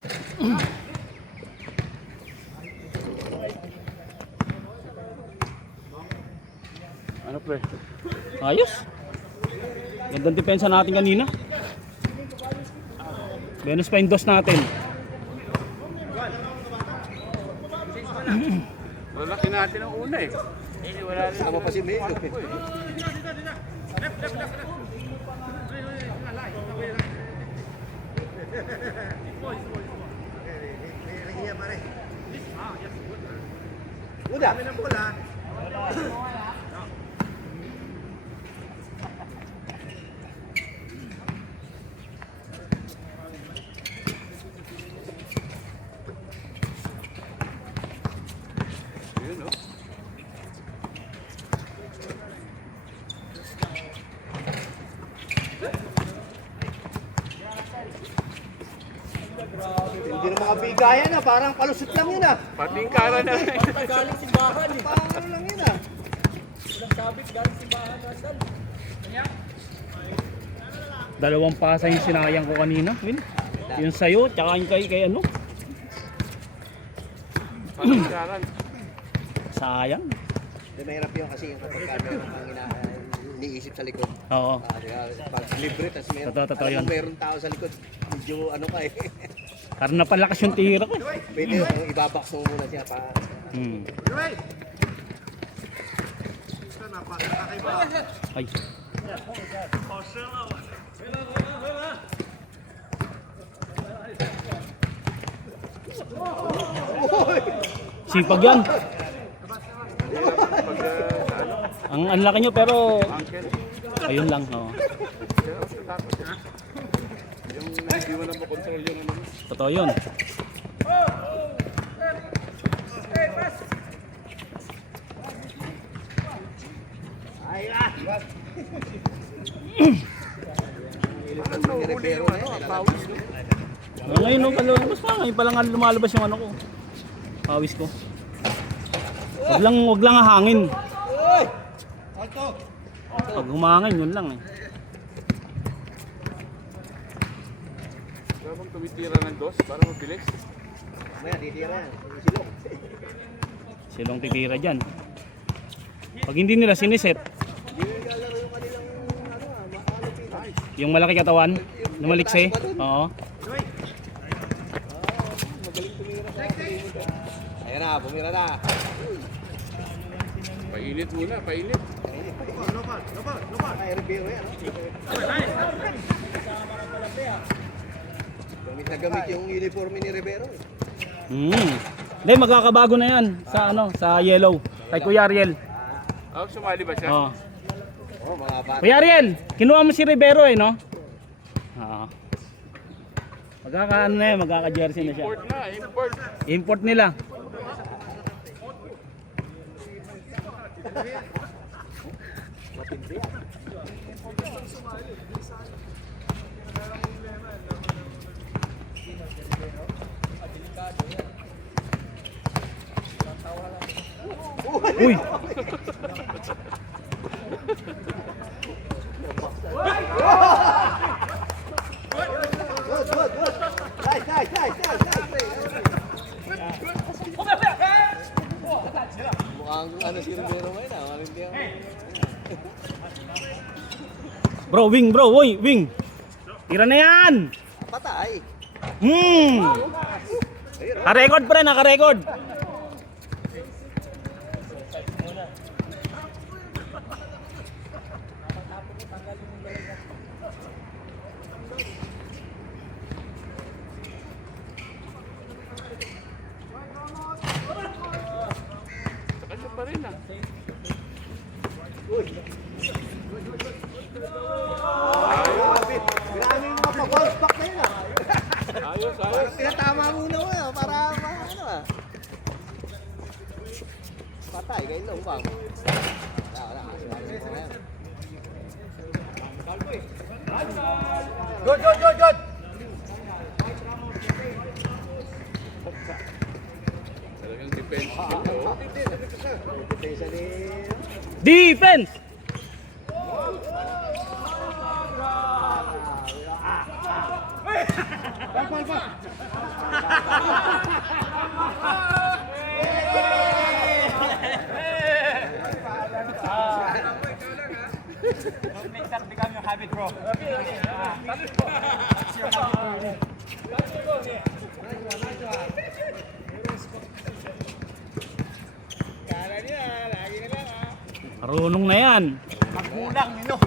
Ano pre? Ayos. Gandang depensa natin kanina. Venus pa yung dos natin. Malaki natin ang una eh. Wala rin. Sama pa si Melo. Udah. Yun oh. Hindi na makabigayan na, parang palusot lang yun ah. Patingkara na. Galing simbahan eh. Parang ano lang yun ah. Walang sabit, galing simbahan. Randall. Dalawang pasa yung sinayang ko kanina. Win. Yung sayo, tsaka yung kay ano. Patingkaran. Sayang. Hindi, mahirap yun kasi yung kapag meron kang iniisip sa likod. Oo. Pag libre, tapos meron, Totoo alam yun. mo, meron tao sa likod. Medyo ano ka eh. Parang napalakas yung tira ko. Pwede yung ibabaks mo muna siya pa. Hmm. Ay. Sipag yan. Ang laki nyo pero ayun lang. Oh. Yung hindi mo na makontrol yung ano. Totoo yun. Ano huli yung ano, pawis no? Ngayon no, palabas pa. Ngayon pa lang lumalabas yung ano ko. Pawis ko. Wag lang hangin. Pag humangin, yun lang eh. Kaya bang tumitira ng dos para mabilis? Maya, titira yan. Silong. Silong titira dyan. Pag hindi nila siniset, Hindi nyo lalaro yung kanilang ano ah, maalipin. yung malaki katawan, lumaliksi. Oo. Magaling tumira sa perimeter. Ayan na, bumira na. Painit muna, painit. Ay, Rivero yan. Gamit na gamit yung uniforme ni Rivero. Hindi, magkakabago na yan sa ano, sa yellow. Kay Kuya Ariel. Oh, sumali ba siya? Oo. Oh, mga bata. Kuya Ariel, kinuha mo si Rivero eh, no? Oo. Magkaka-ano na yan, magkaka-jersey na siya. Import na, import. Import nila. Uy! Mukhang ano si Rivero ngayon ah. Hindi ako. Bro, wing bro, woy, wing! Tira na yan! Patay. Naka-record pa rin, naka-record! Kanya pa rin ah. Grabe yung mga pag-bounce back na yun ah. Ayos, ayos. Parang pinatama muna mo ah. Para ano ah. Patay, kayo lang bang? Wala. Good! Talagang defense. Oh. Depensa ni... Defense! Marunong na yan. Magmulang, nino.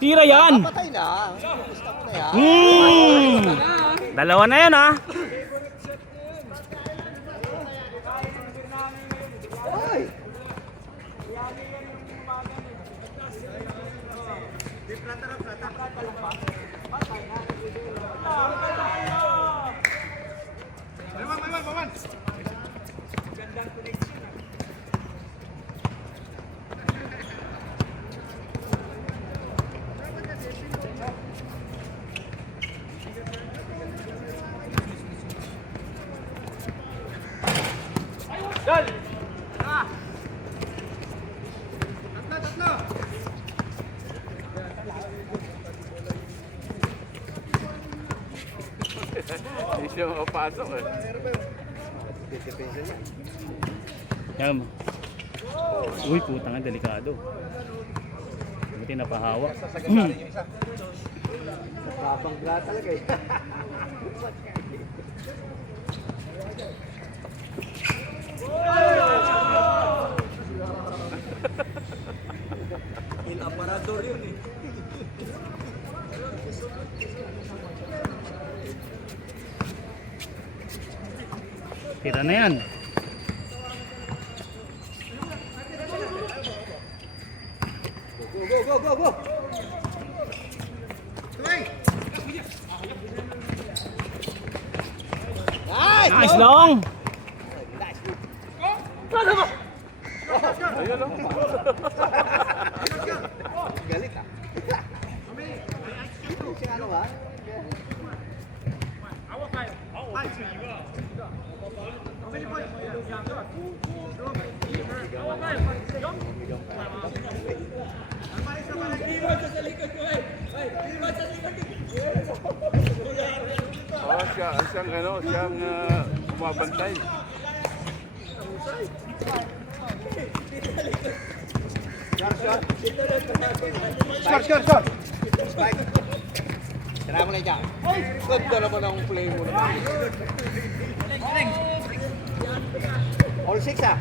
Tira yan. Patay na. Stop na yan. Dalawa na yan ha. Ay! Hindi siya makapasok eh. Depensa niya. Yan. Uy, putang nga, delikado. Buti napahawa. Napapangga talaga eh. Il aparador yun eh. Tira na yan. Go, go, go, go! Nice! Nice long. Ayun lang. Galit ah. Si ano ba? Oh, siyang ano, siyang bumabantay. Shot! Strike. Tira mo na dyan. Ganda naman ang play mo naman. All six ah.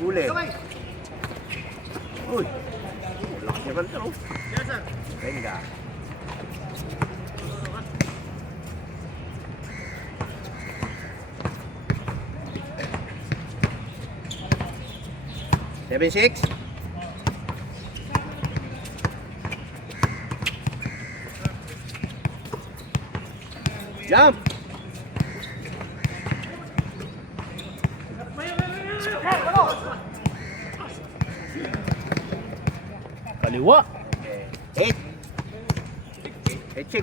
Uli. Uy. Lakas niya banta oh. Yes sir. Venga. Seven six. Jump. Kaliwa. Eight. Eight six.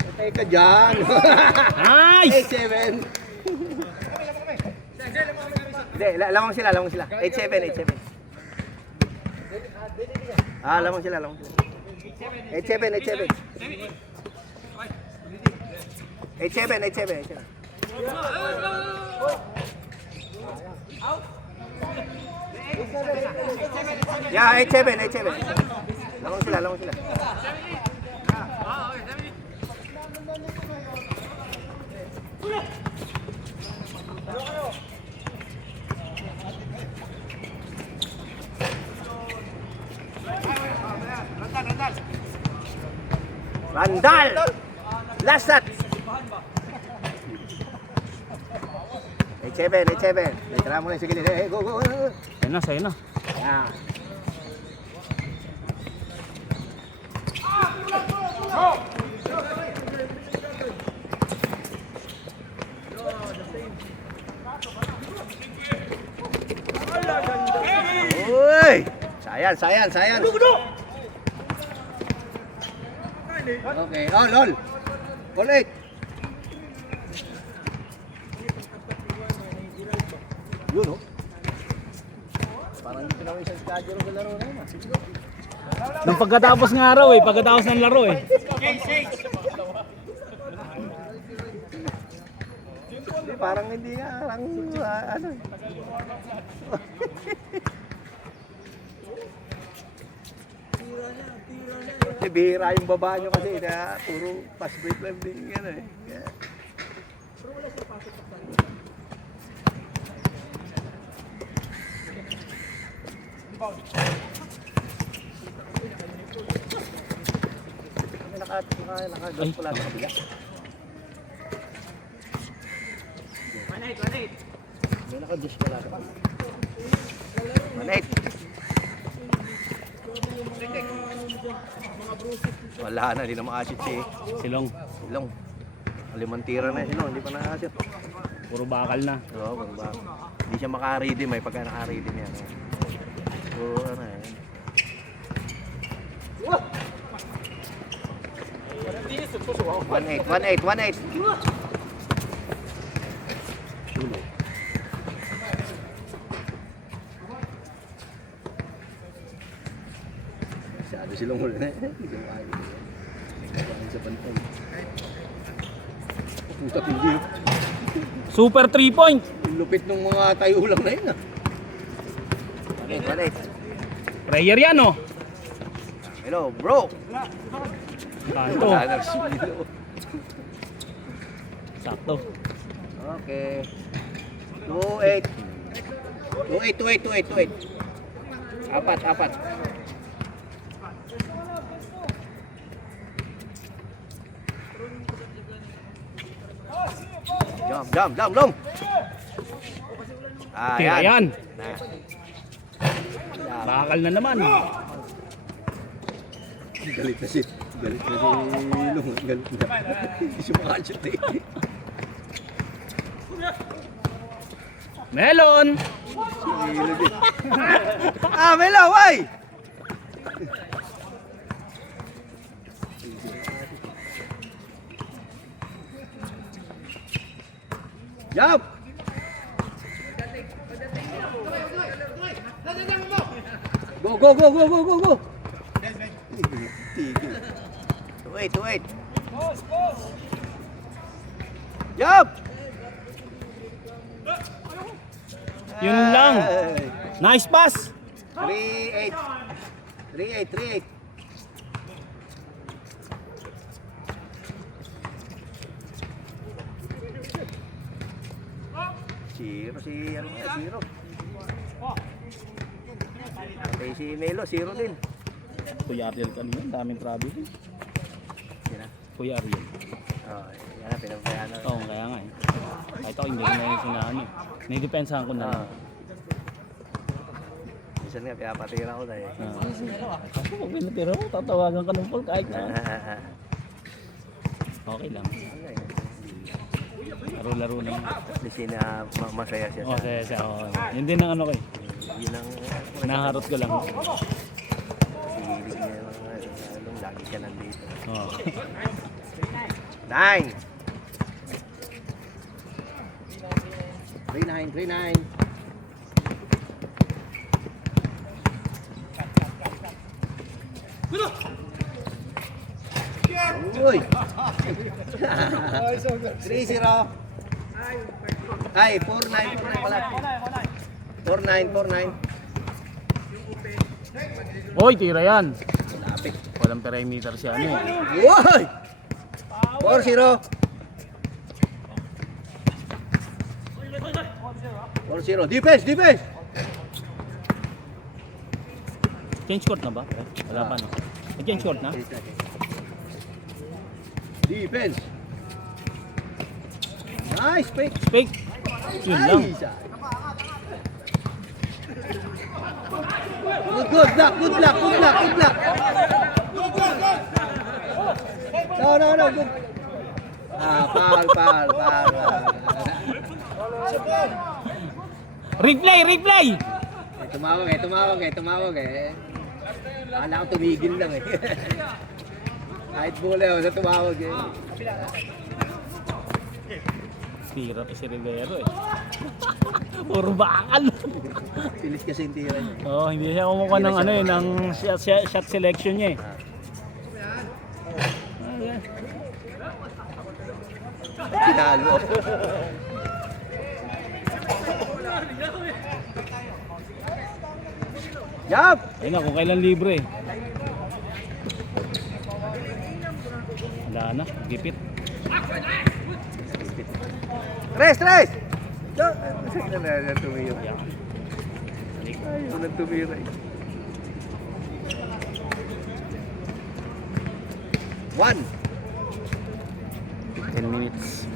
Patay ka dyan. Nice. 8-7. Hindi, lamang sila. 8-7. Ah, lamang sila. 8-7. 8-7. Yeah, 8-7. Lamang sila. Randal! Last shot! 8-7. Tira mo na sa gilid. Hey, go. Sa'yo na. Yeah. Uy! Sayan. Okay, all. All 8. Yun oh. Parang hindi pinawin sa schedule ng laro na yun. Nung pagkatapos ng araw pagkatapos ng laro parang hindi nga, parang ano. Bihira yung baba nyo kasi na puro pass break lang din yan eh. Kaya- Naka-dos pala sa kabila. 1-8. May naka-dos pala sa kabila. 1-8. Wala na, hindi na makasit si Silong. Silong. Limang tira na Silong, hindi pa nakasit. Puro bakal na. Oo, ba? Hindi siya maka-redeem eh, pagka naka-redeem yan. So, ano eh. 1-8. Masyado Silong ulit eh. Hindi ko makakita. Sa pantay. Puta hindi. Super 3 point. Yung lupit ng mga tayo ulang na yun ah. 1-8. Prayer yan oh. Hello, bro. Kanto. Wala na silo. Sakto. Okay. 2-8. 2-8. Apat. Jump. Tira yan. Nah. Bakal na naman. Galit na si Long. Galit na. Hindi siya makashoot eh. Melon. Melo, why? Jump! Go! Wait. Jump! Yun lang. Nice pass. 3-8. Zero. Okay, si Melo, 0 din. Kuya Ariel kanina, daming travel. Yan na. Kuya Ariel. Oh, yan na, pinabayaan na. Oo, kaya nga eh. Kahit ako hindi ko na yung sinaano eh. Naidepensahan ko na lang. Minsan nga, pinapatira ko na eh. Ako, pag pinatira ko, tatawagan ka ng Paul kahit na. Okay lang. Laro-laro lang. Kasi na masaya siya. Oo, saya siya. Oo. Yun din ang ano ko eh. Yun ang Naharot ko lang. hilig niya yung mga lagi siya nandito. Oo. 9. 3-9. Uy! 3-0. Ay, 4-9 pala. 4-9. Hoy, tira yan. Lapit. Walang perimeter siya ano eh. Uy! 4-0. 4-0. Defense! Change court na ba? Wala pa no. Change court na? Defense. Nice pick. Fake. Yun lang. Nice. Good luck. No. Good. Foul. Replay. Tumawag eh. Akala ko tumigil lang eh. Kahit bola ako sa tumawag eh. Tira pa si Rivero eh. Puro bakal. Pilit kasi yung tira niya. Oo, hindi siya kumukuha ng ano eh, ng shot selection niya eh. Pinalo. Jump! Ayun na, kung kailan libre. Wala na, gipit. Tres! Tumira. Ayaw na tumira eh. 1. 10 minutes.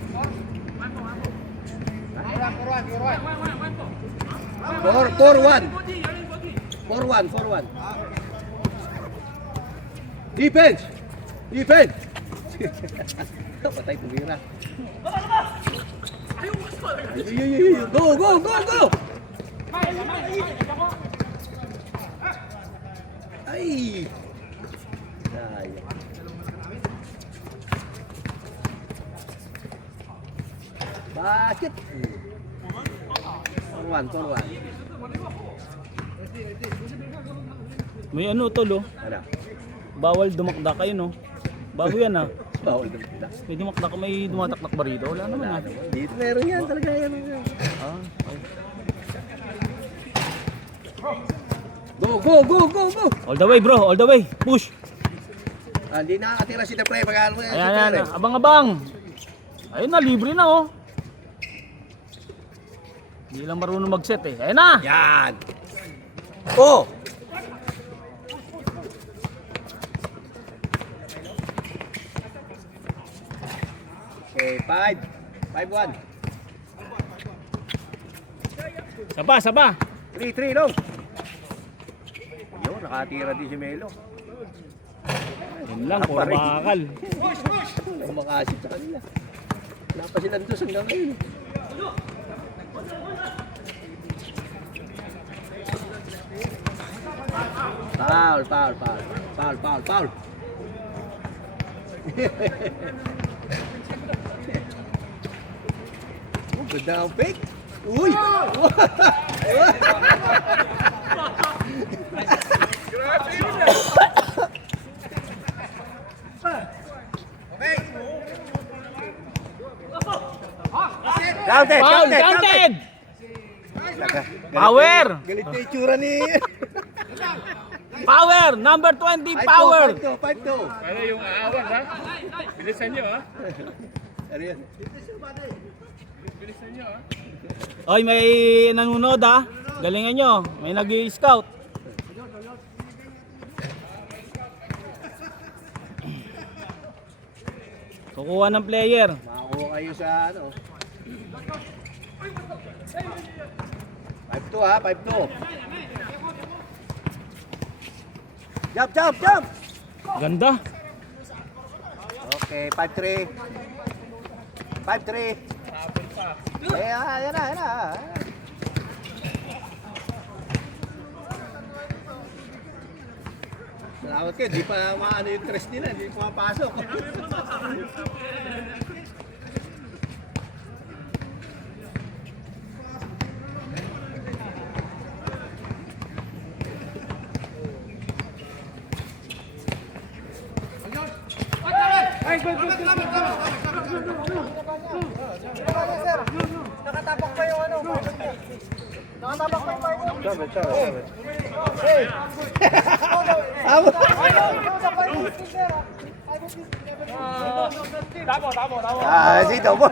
4-1. Defense! Patay tumira. Go! Ay! Sayang. Basket! 4-1. May ano tol oh. Ano? Bawal dumakdak kayo no. Bago yan ah. Bawal na pala. May dumakdak, may dumatakdak ba rito? Wala naman ah. Dito meron yan talaga yan. Ah, okay. Go! All the way bro, all the way. Push. Hindi nakakatira si Dapre pag-aano yan. Ayan. Abang-abang. Ayun na, libre na oh. Hindi lang marunong mag-set eh. Ayun na. Yan! Oh! Okay, 5-1. Saba. 3-3 long. Yun, nakatira din si Melo. Yun lang, puro bakal. Wala makasip sa kanila. Wala pa silang dos hanggang ngayon. Foul. Oh, ganda ang fake. Uy! Counted! Power! Galit na itsura ni... Power! Number 20, power! 5-2. Ano yung aawan ha? Bilisan nyo ha? Ano yan? Bilisan nyo ha? Oy, may nanonood ah. Galingan nyo. May nag-i-scout. Kukuha ng player. Makakuha kayo sa ano. 5-2 ha, 5-2. Jump! Ganda. Okay, 5-3. 5-3. Ayan na. Salamat kayo, di pa maano yung tres nila, di pumapasok. Nakatapak pa yung ano. Nakatapak pa yung mic. Sito mo.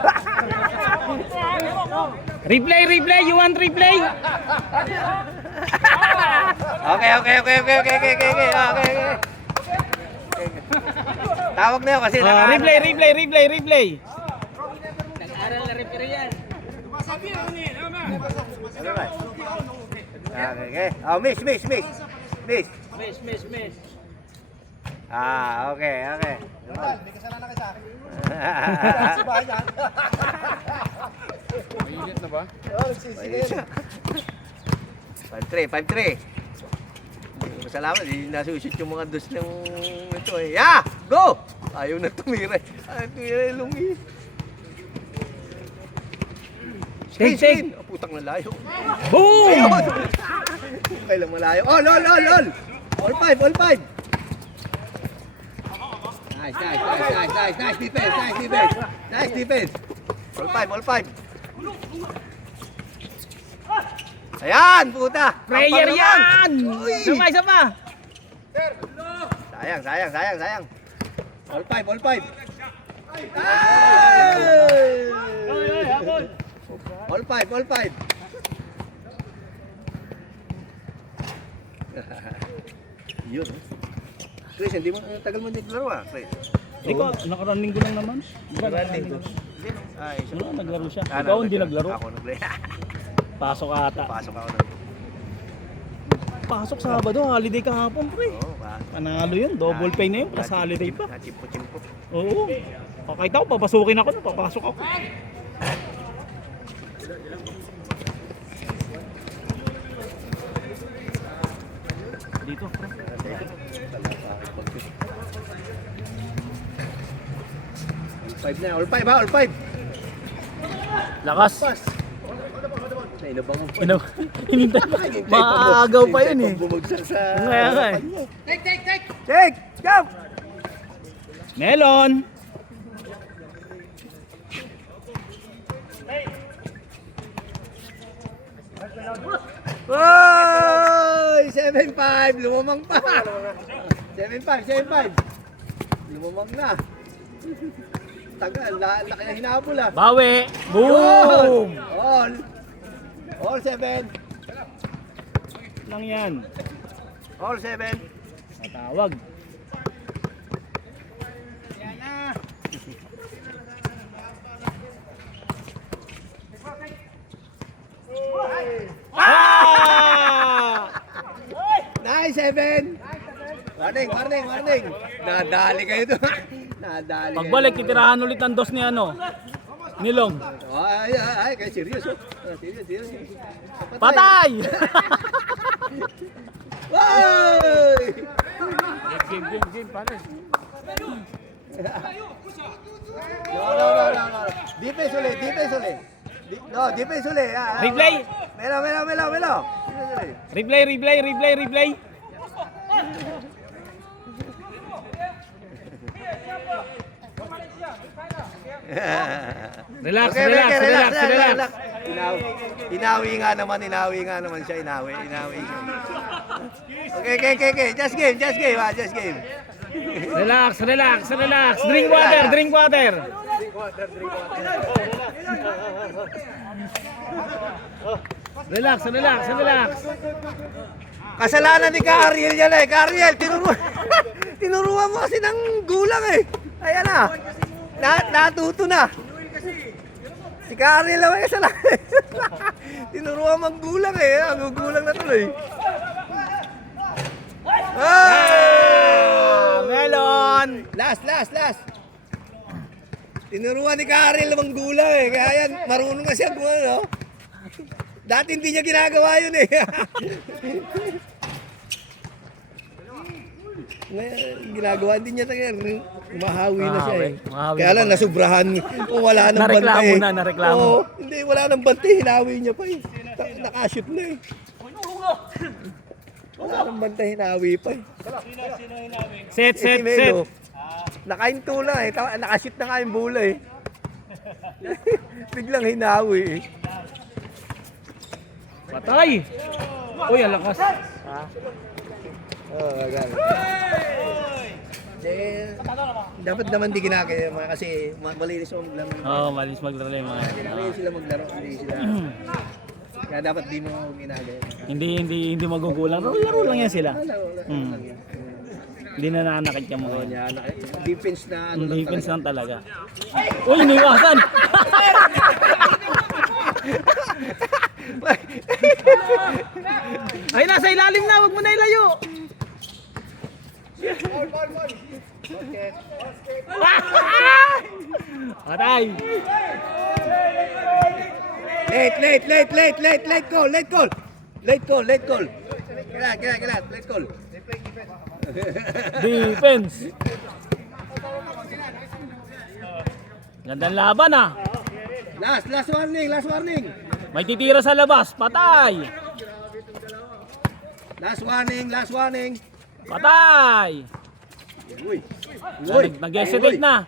Replay. You want replay? Okay. Tawag na yun kasi Replay. Okay. Oh, miss. Miss. Okay. May kasalanan ka sa akin. Mainit na ba? 5-3. Salamat, hindi nasushoot yung mga dos ng ito eh. Yeah! Go! Ayaw na tumira. Lungi. Take. Oh, putang na layo. Boom! Kailang malayo. Oh, lol. All five. Nice defense. All five. Ayan, puta. Prayer Tampang yan! naman. Uy. Isa pa. Sayang. All five. Ay! All five. Yun. Chris, hindi mo tagal mo dito laro ah, Chris. Ikaw, nakarang linggo lang naman. Running ko. Ay, Wala, naglaro siya. Ah, Ikaw hindi naglaro. Ako naglaro. Pasok ata. Pasok ako na. Pasok Sabado, holiday kahapon, pre. Oo, pasok. Panalo yun, double pay na yun, plus holiday pa. Nachimpo-chimpo. Oo. Pakita ko, papasukin ako na, papasok ako. Dito, pre. All five. Lakas. Nainabang Ano? Hinintay pa. Maagaw pa yun eh. Bumagsak sa... Kaya nga eh. Check! Jump! Melon! Oy! 7-5! Lumamang pa! 7-5! Lumamang na! Tagal, laki na hinabol ah! Bawi! Boom! All 7! Lang yan. All 7! Matawag. Ah! Nice, 7! Warning! Nadali kayo doon. Nadali Pagbalik, kayo. titirahan ulit ng dos ni ano. Nilong. Ay, kaya serious oh. Serious. Patay! Wow! Game, pare. No. Defense ulit. Defense ulit. Replay. Melo. Defense ulit. Replay. Relax. Inawi nga naman siya. Inawi siya. Okay. Just game. Relax. Drink water. Relax. Kasalanan ni Kariel yan eh. Kariel, tinuruan mo kasi ng gulang eh. Ayan na. Natuto na. Si Kariel lang may kasalanan. Tinuruan mo ang gulang eh. Ang gulang na tuloy. Melon! Last. Tinuruan ni Kariel ang gulang eh. Kaya yan, marunong na siya kung ano. Dati hindi niya ginagawa yun eh. Ngayon, ginagawa din niya talaga. Mahawi na siya eh. Mahawi Kaya lang, nasubrahan. O wala nang Nareklamo bantay. na, nareklamo. Oo, hindi, wala nang bantay. Hinawi niya pa eh. Nakashoot na eh. Wala nang bantay, hinawi pa eh. Set. Melo, nakainto lang eh. Nakashoot na nga yung bola eh. Biglang hinawi eh. Patay! Uy, ang lakas. Maganda. Dapat naman di ginagaya kasi malinis mo maglaro. Oo, malis maglaro yung mga. Malinis sila maglaro, hindi sila. Kaya dapat di mo ginagaya. Hindi magugulang. Laro lang yan sila. Laro. Hindi na nanakit yung mga. Niya, defense na ano lang Defense talaga. lang talaga. Uy, iniwasan! Ay, nasa ilalim na. Huwag mo na ilayo. Patay! Late call. Kailan, late call. Defense! Gandang laban ah. Last warning. May titira sa labas. Patay! Last warning. Patay! Uy. Nag-hesitate na.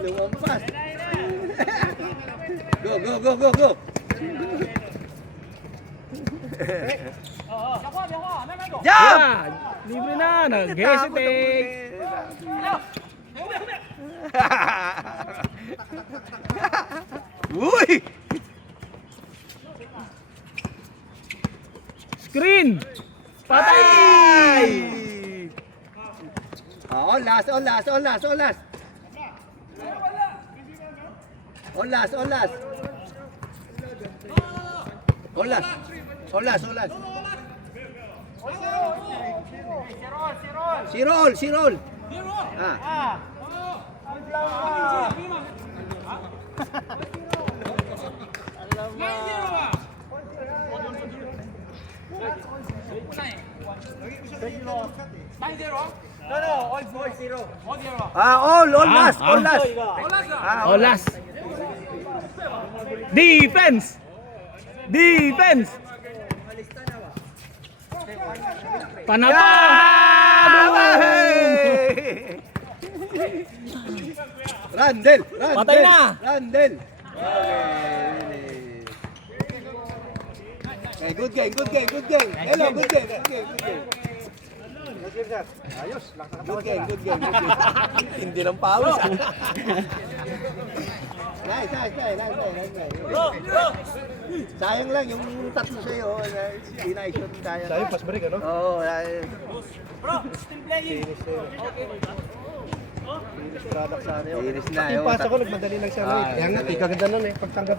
Lumampas. Go, go, go, go, go. Jump! Yeah! Libre na, nag-hesitate. Uy! Screen! Patay! On last, on last, on last, on last. On last, on last. On last. On last, on last. Si roll, si roll. Ah. All last, all last. Oh, last. Defense! Defense! Panabado! Randel, Randel. Patay na. Randel. Okay, good game, good game, good game. Hello, good game, good game, good game. Ayos, lakas na Good game, good game, good game. Hindi ng pawis. Nice, nice, nice, nice, nice, nice. Sayang lang yung tatlo sa'yo. Hindi na i-shoot sayang. Sayang, pass break, ano? Oo. Product sana yun. Finish na Yung yun. pass ako, nagmadali lang siya. Kaya nga, ikaganda nun eh. Pagtanggap niya.